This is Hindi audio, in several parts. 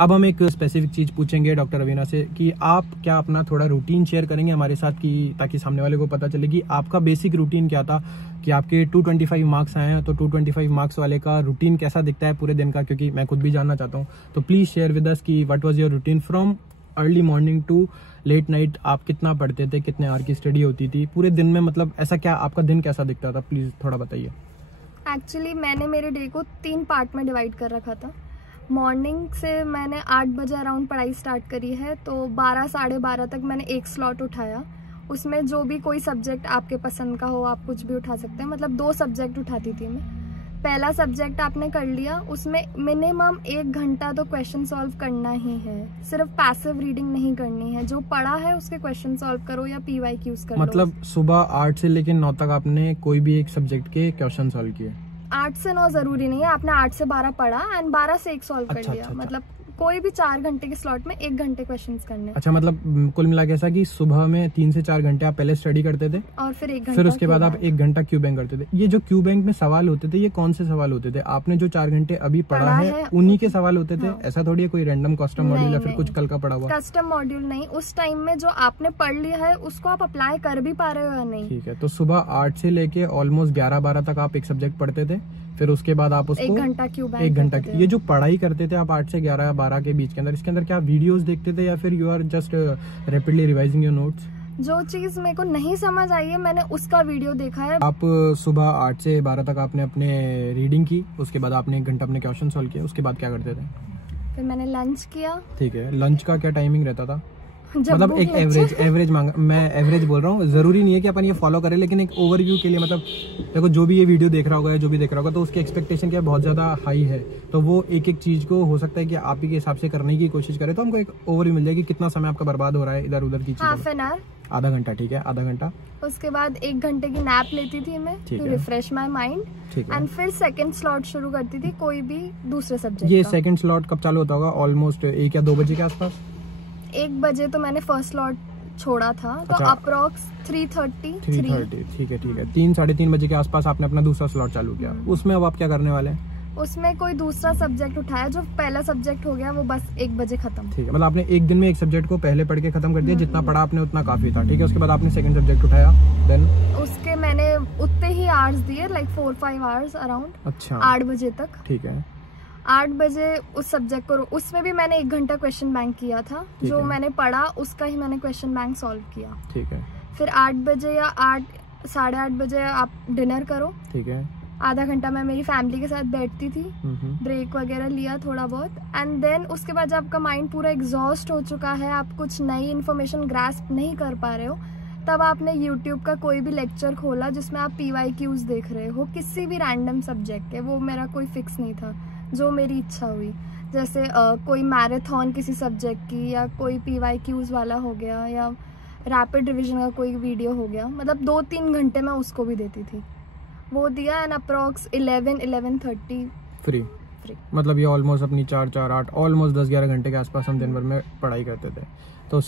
अब हम एक स्पेसिफिक चीज पूछेंगे डॉक्टर रवीना से कि आप क्या अपना थोड़ा रूटीन शेयर करेंगे हमारे साथ कि ताकि सामने वाले को पता चले कि आपका बेसिक रूटीन क्या था, कि आपके 225 मार्क्स आए हैं तो 225 मार्क्स वाले का रूटीन कैसा दिखता है पूरे दिन का, क्योंकि मैं खुद भी जानना चाहता हूँ। तो प्लीज शेयर विद अस कि what was your routine from early morning to late night. आप कितना पढ़ते थे, कितने आवर की स्टडी होती थी पूरे दिन में, मतलब ऐसा क्या आपका दिन कैसा दिखता था, प्लीज थोड़ा बताइए। एक्चुअली मैंने मेरे डे को 3 पार्ट में डिवाइड कर रखा था। मॉर्निंग से मैंने 8 बजे अराउंड पढ़ाई स्टार्ट करी है, तो 12 साढ़े 12 तक मैंने एक स्लॉट उठाया। उसमें जो भी कोई सब्जेक्ट आपके पसंद का हो आप कुछ भी उठा सकते हैं, मतलब 2 सब्जेक्ट उठाती थी मैं। पहला सब्जेक्ट आपने कर लिया, उसमें मिनिमम 1 घंटा तो क्वेश्चन सॉल्व करना ही है। सिर्फ पैसिव रीडिंग नहीं करनी है, जो पढ़ा है उसके क्वेश्चन सॉल्व करो या PYQs कर लो। मतलब सुबह 8 से लेकर 9 तक आपने कोई भी एक सब्जेक्ट के क्वेश्चन सॉल्व किए? 8 से 9 जरूरी नहीं है, आपने 8 से 12 पढ़ा एंड 12 से 1 सॉल्व कर लिया। मतलब कोई भी 4 घंटे के स्लॉट में 1 घंटे क्वेश्चंस करने। अच्छा, मतलब कुल मिला के ऐसा कि सुबह में 3 से 4 घंटे आप पहले स्टडी करते थे और फिर 1 घंटा, फिर उसके बाद आप 1 घंटा क्यू बैंक करते थे। ये जो क्यू बैंक में सवाल होते थे ये कौन से सवाल होते थे? आपने जो 4 घंटे अभी पढ़ा है उन्हीं के सवाल होते थे? ऐसा थोड़ी है कोई रैंडम कस्टम मॉड्यूल या फिर कुछ कल का पढ़ा हुआ? कस्टम मॉड्यूल नहीं, उस टाइम में जो आपने पढ़ लिया है उसको आप अप्लाई कर भी पा रहे हो या नहीं। ठीक है, तो सुबह 8 से लेके ऑलमोस्ट 11-12 तक आप एक सब्जेक्ट पढ़ते थे, फिर उसके बाद आप उसको 1 घंटा क्यू बैंक 1 घंटा। ये जो पढ़ाई करते थे आप 8 से 11-12 के बीच के अंदर, इसके अंदर क्या वीडियोस देखते थे या फिर you are just rapidly revising your notes? जो चीज मेरे को नहीं समझ आई है मैंने उसका वीडियो देखा है। आप सुबह 8 से 12 तक आपने अपने रीडिंग की, उसके बाद आपने 1 घंटा अपने क्वेश्चन सॉल्व किया, उसके बाद क्या करते थे? फिर मैंने लंच किया। ठीक है, लंच का क्या टाइमिंग रहता था? मतलब एक एवरेज मांगा, मैं एवरेज बोल रहा हूँ, जरूरी नहीं है कि अपन ये फॉलो करें, लेकिन एक ओवरव्यू के लिए, मतलब देखो जो भी ये वीडियो देख रहा होगा या जो भी देख रहा होगा तो उसकी एक्सपेक्टेशन क्या बहुत ज्यादा हाई है, तो वो एक चीज को हो सकता है कि आप ही के हिसाब से करने की कोशिश करे, तो हमको एक ओवरव्यू मिल जाएगी कितना समय आपका बर्बाद हो रहा है इधर उधर की चीजों। हाफ एन आवर, आधा घंटा। ठीक है, आधा घंटा। उसके बाद 1 घंटे की नैप लेती थी मैं to refresh my mind, and फिर सेकंड स्लॉट शुरू करती थी कोई भी दूसरे सब्जेक्ट। ये सेकंड स्लॉट कब चालू होता होगा? ऑलमोस्ट 1 या 2 बजे के आसपास? 1 बजे तो मैंने फर्स्ट स्लॉट छोड़ा था, तो अप्रोक्स 3:30। ठीक है 3 साढ़े 3 बजे के आसपास आपने अपना दूसरा स्लॉट चालू किया। उसमें अब आप क्या करने वाले हैं? उसमें कोई दूसरा सब्जेक्ट उठाया, जो पहला सब्जेक्ट हो गया वो बस 1 बजे खत्म। ठीक है, मतलब आपने एक दिन में एक सब्जेक्ट को पहले पढ़ के खत्म कर दिया, जितना पढ़ा आपने उतना काफी था। ठीक है, उसके बाद आपने सेकंड सब्जेक्ट उठाया, देन उसके मैंने उतने ही आवर्स दिए, लाइक 4-5 आवर्स अराउंड। अच्छा, 8 बजे तक। ठीक है, 8 बजे उस सब्जेक्ट को, उसमें भी मैंने 1 घंटा क्वेश्चन बैंक किया था, जो मैंने पढ़ा उसका ही मैंने क्वेश्चन बैंक सॉल्व किया। ठीक है, फिर 8 बजे या 8 साढ़े 8 बजे आप डिनर करो। ठीक है, आधा घंटा मैं मेरी फैमिली के साथ बैठती थी, ब्रेक वगैरह लिया थोड़ा बहुत, एंड देन उसके बाद जब आपका माइंड पूरा एग्जॉस्ट हो चुका है, आप कुछ नई इन्फॉर्मेशन ग्रास्प नहीं कर पा रहे हो, तब आपने यूट्यूब का कोई भी लेक्चर खोला जिसमें आप PYQs देख रहे हो, किसी भी रैंडम सब्जेक्ट के। वो मेरा कोई फिक्स नहीं था, जो मेरी इच्छा हुई, जैसे कोई मैराथन किसी सब्जेक्ट की, या कोई PYQs वाला हो गया, या रैपिड रिवीजन का कोई वीडियो हो गया। मतलब 2-3 घंटे मैं उसको भी देती थी, वो दिया, एंड अप्रोक्स 11-11:30 फ्री। मतलब ये ऑलमोस्ट अपनी 4-4-8 ऑलमोस्ट 10-11 घंटे के आसपास हम दिन भर में पढ़ाई करते थे। तो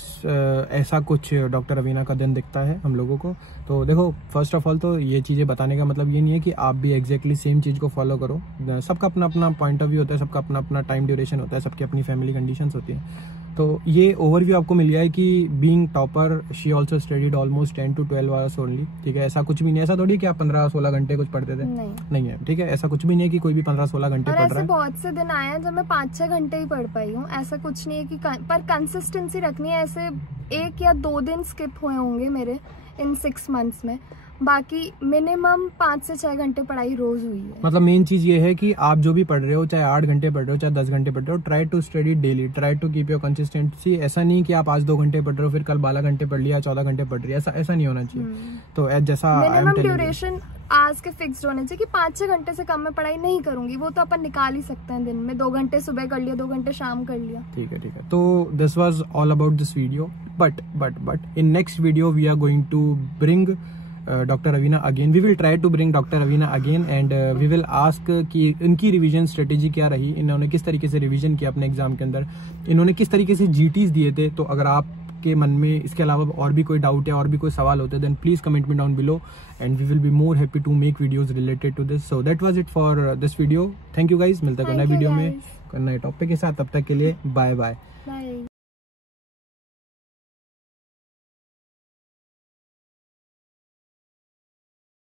ऐसा कुछ डॉक्टर रवीना का दिन दिखता है हम लोगों को। तो देखो, फर्स्ट ऑफ ऑल तो ये चीज़ें बताने का मतलब ये नहीं है कि आप भी एग्जैक्टली सेम चीज़ को फॉलो करो। सबका अपना अपना पॉइंट ऑफ व्यू होता है, सबका अपना अपना टाइम ड्यूरेशन होता है, सबकी अपनी फैमिली कंडीशंस होती हैं। तो ये ओवरव्यू आपको मिल गया है कि being topper she also studied almost 10 to 12 hours only. ठीक है, ऐसा कुछ भी नहीं, ऐसा थोड़ी कि आप 15-16 घंटे कुछ पढ़ते थे, नहीं है। ठीक है, ऐसा कुछ भी नहीं है कि कोई भी 15-16 घंटे पढ़ रहा है। बहुत से दिन आए हैं जब मैं 5-6 घंटे ही पढ़ पाई हूँ, ऐसा कुछ नहीं है कि पर कंसिस्टेंसी रखनी है। ऐसे 1 या 2 दिन स्किप हुए होंगे मेरे इन 6 मंथ्स में, बाकी मिनिमम 5 से 6 घंटे पढ़ाई रोज हुई है। मतलब मेन चीज ये है कि आप जो भी पढ़ रहे हो, चाहे 8 घंटे पढ़ रहे हो, चाहे 10 घंटे पढ़ रहे हो, try to study daily, try to keep your consistency. ऐसा नहीं कि आप आज 2 घंटे पढ़ रहे हो फिर कल 12 घंटे पढ़ लिया, 14 घंटे पढ़ रही है, ऐसा नहीं होना चाहिए। तो जैसा मिनिमम ड्यूरेशन आज के फिक्स्ड होने चाहिए कि 5-6 घंटे से कम मैं पढ़ाई नहीं करूंगी। वो तो अपन निकाल ही सकते हैं दिन में, 2 घंटे सुबह कर लिया, 2 घंटे शाम कर लिया। ठीक है। तो this was all about this video, but in next video we are going to bring doctor Raveena again. We will try to bring doctor Raveena again and we will ask कि इनकी रिवीजन स्ट्रेटेजी क्या रही, इन्होंने किस तरीके से रिवीजन किया अपने एग्जाम के अंदर, इन्होंने किस तरीके से GTs दिए थे। तो अगर आप आपके मन में इसके अलावा और भी कोई डाउट है और भी कोई सवाल होते हैं, then please comment me down below and we will be more happy to make videos related to this. So that was it for this video. Thank you guys. मिलता है नए वीडियो में नए टॉपिक के साथ. तब तक के लिए बाय बाय.